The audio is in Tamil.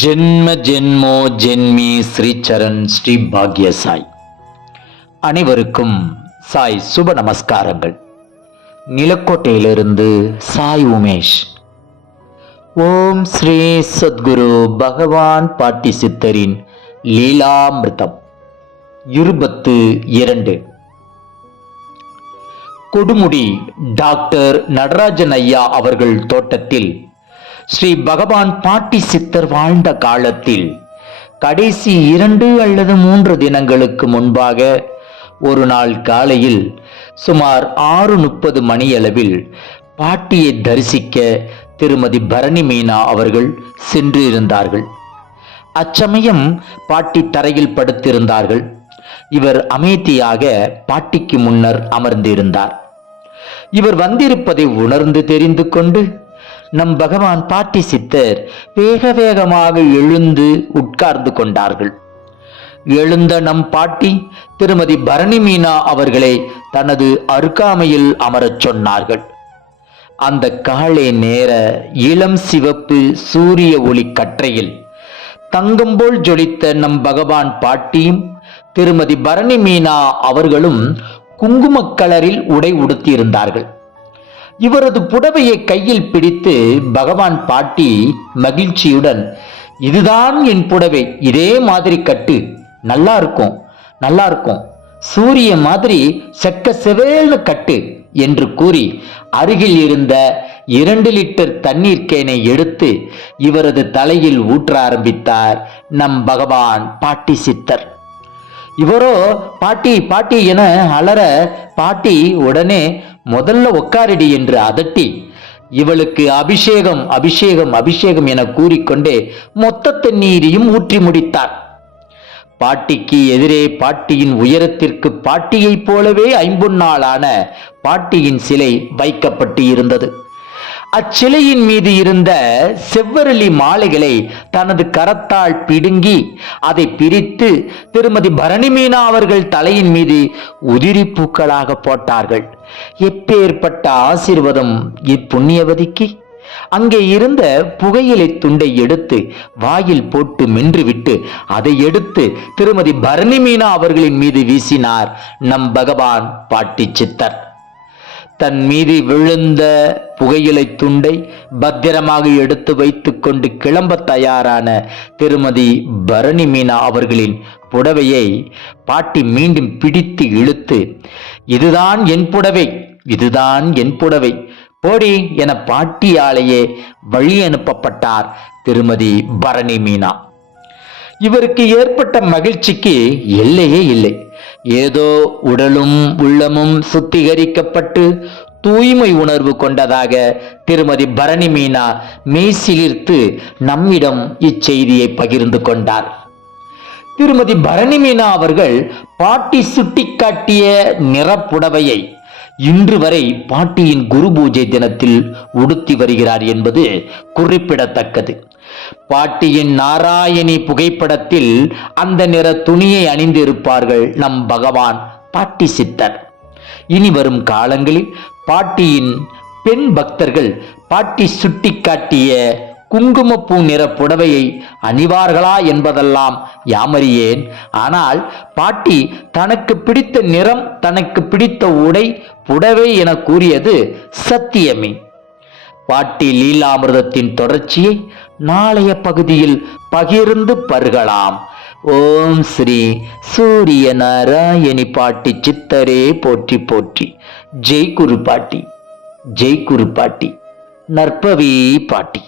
ஜென்ம ஜென்மோ ஜென்மி ஸ்ரீ சரண் ஸ்ரீ பாக்ய சாய். அனைவருக்கும் சாய் சுப நமஸ்காரங்கள். நிலக்கோட்டையிலிருந்து சாய் உமேஷ். ஓம் ஸ்ரீ சத்குரு பகவான் பாட்டி சித்தரின் லீலாமிர்தம் 22. கொடுமுடி டாக்டர் நடராஜன் ஐயா அவர்கள் தோட்டத்தில் ஸ்ரீ பகவான் பாட்டி சித்தர் வாழ்ந்த காலத்தில் கடைசி 2 அல்லது 3 தினங்களுக்கு முன்பாக ஒரு நாள் காலையில் சுமார் 6:30 மணியளவில் பாட்டியை தரிசிக்க திருமதி பரணி மீனா அவர்கள் சென்று இருந்தார்கள். அச்சமயம் பாட்டி தரையில் படுத்திருந்தார்கள். இவர் அமைதியாக பாட்டிக்கு முன்னர் அமர்ந்திருந்தார். இவர் வந்திருப்பதை உணர்ந்து தெரிந்து கொண்டு நம் பகவான் பாட்டி சித்தர் வேக வேகமாக எழுந்து உட்கார்ந்து கொண்டார்கள். எழுந்த நம் பாட்டி திருமதி பரணி மீனா அவர்களை தனது அருகாமையில் அமரச் சொன்னார்கள். அந்த காலை நேர இளம் சிவப்பு சூரிய ஒளி கற்றையில் தங்கம் போல் ஜொலித்த நம் பகவான் பாட்டியும் திருமதி பரணி மீனா அவர்களும் குங்கும கலரில் உடை உடுத்தியிருந்தார்கள். இவரது புடவையை கையில் பிடித்து பகவான் பாட்டி மகிழ்ச்சியுடன், இதுதான் என் புடவை, இதே மாதிரி கட்டு, நல்லா இருக்கும், நல்லா இருக்கும், சூரிய மாதிரி செக்க செவேல்னு கட்டு என்று கூறி அருகில் இருந்த 2 லிட்டர் தண்ணீர் கேனை எடுத்து இவரது தலையில் ஊற்ற ஆரம்பித்தார் நம் பகவான் பாட்டி சித்தர். இவரோ பாட்டி பாட்டி என அலற, பாட்டி உடனே முதல்ல உட்காரடி என்று அதட்டி இவளுக்கு அபிஷேகம் அபிஷேகம் அபிஷேகம் என கூறிக்கொண்டே மொத்த தண்ணீரையும் ஊற்றி முடித்தார். பாட்டிக்கு எதிரே பாட்டியின் உயரத்திற்கு பாட்டியைப் போலவே ஐம்பொன்னாலான பாட்டியின் சிலை வைக்கப்பட்டு இருந்தது. அச்சிலையின் மீது இருந்த செவ்வரளி மாலைகளை தனது கரத்தால் பிடுங்கி அதை பிரித்து திருமதி பரணி மீனா அவர்கள் தலையின் மீது உதிரி பூக்களாக போட்டார்கள். எப்பேற்பட்ட ஆசீர்வாதம் இப்புண்ணியவதிக்கு! அங்கே இருந்த புகையிலை துண்டை எடுத்து வாயில் போட்டு மென்றுவிட்டு அதை எடுத்து திருமதி பரணி மீனா அவர்களின் மீது வீசினார் நம் பகவான் பாட்டி சித்தர். தன் மீது விழுந்த புகையிலை துண்டை பத்திரமாக எடுத்து வைத்துக் கொண்டு கிளம்ப தயாரான திருமதி பரணி மீனா அவர்களின் புடவையை பாட்டி மீண்டும் பிடித்து இழுத்து, இதுதான் என் புடவை, இதுதான் என் புடவை, போடி என பாட்டியாலேயே வழி அனுப்பப்பட்டார் திருமதி பரணி மீனா. இவருக்கு ஏற்பட்ட மகிழ்ச்சிக்கு எல்லையே இல்லை. ஏதோ உடலும் உள்ளமும் சுத்திகரிக்கப்பட்டு தூய்மை உணர்வு கொண்டதாக திருமதி பரணி மீனா மெய்சிலிர்த்து நம்மிடம் இச்செய்தியை பகிர்ந்து கொண்டார். திருமதி பரணி மீனா அவர்கள் பாட்டி சுட்டிக்காட்டிய நிறப்புடவையை இன்று வரை பாட்டியின் குரு பூஜை தினத்தில் உடுத்தி வருகிறார் என்பது குறிப்பிடத்தக்கது. பாட்டியின் நாராயணி புகைப்படத்தில் அந்த நிற துணியை அணிந்திருப்பார்கள் நம் பகவான் பாட்டி சித்தர். இனி வரும் காலங்களில் பாட்டியின் பெண் பக்தர்கள் பாட்டி சுட்டிக்காட்டிய குங்குமப்பூ நிற புடவையை அணிவார்களா என்பதெல்லாம் யாமறியேன். ஆனால் பாட்டி தனக்கு பிடித்த நிறம், தனக்கு பிடித்த உடை புடவை என கூறியது சத்தியமே. பாட்டி லீலாமிர்தத்தின் தொடர்ச்சியை நாளைய பகுதியில் பகிர்ந்து பருகலாம். ஓம் ஸ்ரீ சூரிய நாராயணி பாட்டி சித்தரே போற்றி போற்றி. ஜெய் குரு பாட்டி, ஜெய் குரு பாட்டி, நற்பவி பாட்டி.